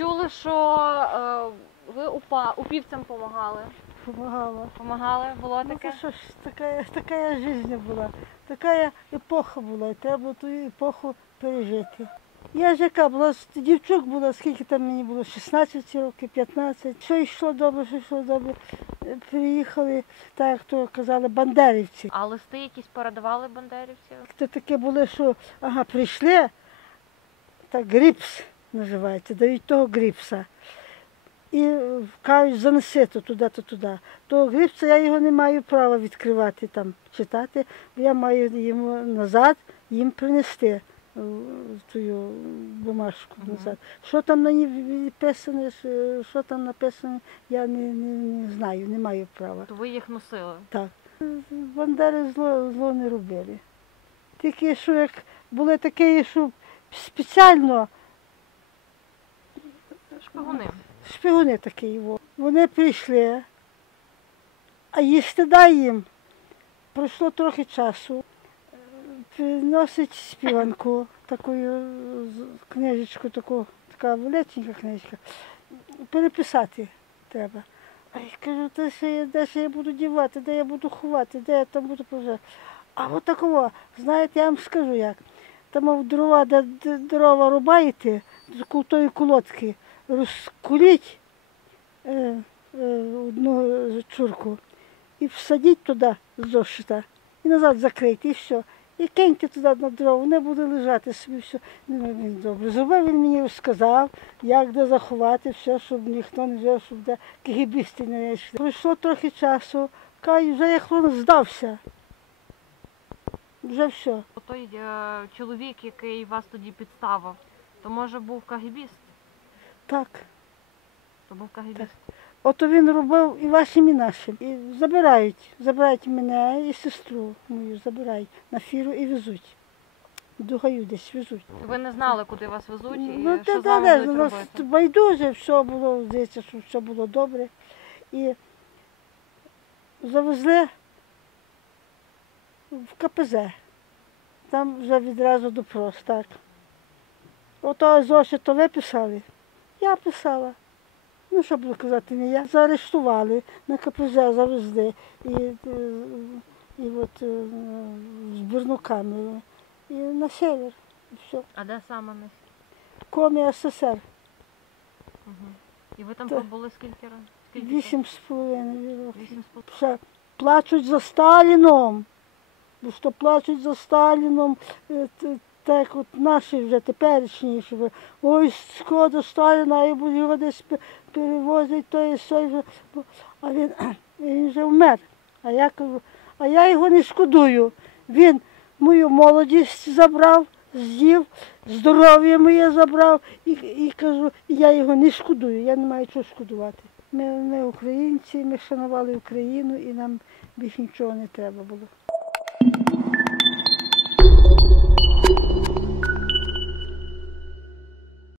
чули, що е, ви упа, упівцям допомагали. Помагала. Помагали, було Ну, таке? це що ж, така, така життя була, така епоха була, і треба було ту епоху пережити. Я ж яка була, дівчук була, скільки там мені було, 16 років, 15. Все йшло добре, все йшло добре. Е, Приїхали, так як то казали, бандерівці. А листи якісь передавали бандерівців? Це таке було, що ага, прийшли, так гріпс називається, дають того гріпса. І кажуть, занеси то туди, то туди. Того гріпса я його не маю права відкривати там, читати, бо я маю йому назад їм принести е, ту бумажку назад. Що там на ній написано, що- що там написано, я не, не, не знаю, не маю права. То ви їх носили. Так. Бандери зло, зло не робили. Тільки що як були такі, що спеціально Шпигуни. шпигуни такі. во. Вони прийшли, а їсти дай їм. Пройшло трохи часу. Приносить співанку, таку книжечку, таку, така величенька книжка. Переписати треба. А я кажу, де ще я, де ще я буду дівати, де я буду ховати, де я там буду поживати. А от такого, знаєте, я вам скажу як. Там дрова, де дрова рубаєте, з ку- тої колодки, розкуліть е, е, одну чурку і всадіть туди з зошита, і назад закрийте, і все. І киньте туди на дрова, вони будуть лежати собі, все. Ну, він добре. Зробив він мені сказав, як де заховати все, щоб ніхто не взяв, щоб де кигибісти не йшли. Пройшло трохи часу, кай вже як він здався. Вже все. Той е, чоловік, який вас тоді підставив, то може був кагібіст? Так. То був кагібіст. Ото він робив і вашим, і нашим. І забирають, забирають мене і сестру мою, забирають на фіру і везуть. До гаю десь везуть. Ви не знали, куди вас везуть і Ну, що та, з та, вами та, будуть у нас робити? байдуже, все було, здається, що все було добре. І завезли в КПЗ. Там вже відразу допрос, так. Ото зошит то ви писали. Я писала. Ну, що буду казати, не я. Заарештували, на КПЗ завезли. І, і от е, з бурнуками. І на север. І все. А де саме не? Комі СССР. Угу. І ви там Та- пробули скільки разів? Вісім з половиною років. Ще плачуть за Сталіном. Бо що плачуть за Сталіном, е, так от наші вже теперішні, що ви, ой, шкода Сталіна, і його десь пе- перевозять, то і все. А він, він вже вмер. А я кажу, а я його не шкодую. Він мою молодість забрав, з'їв, здоров'я моє забрав і, і кажу, я його не шкодую, я не маю чого шкодувати. Ми, ми українці, ми шанували Україну і нам більше нічого не треба було.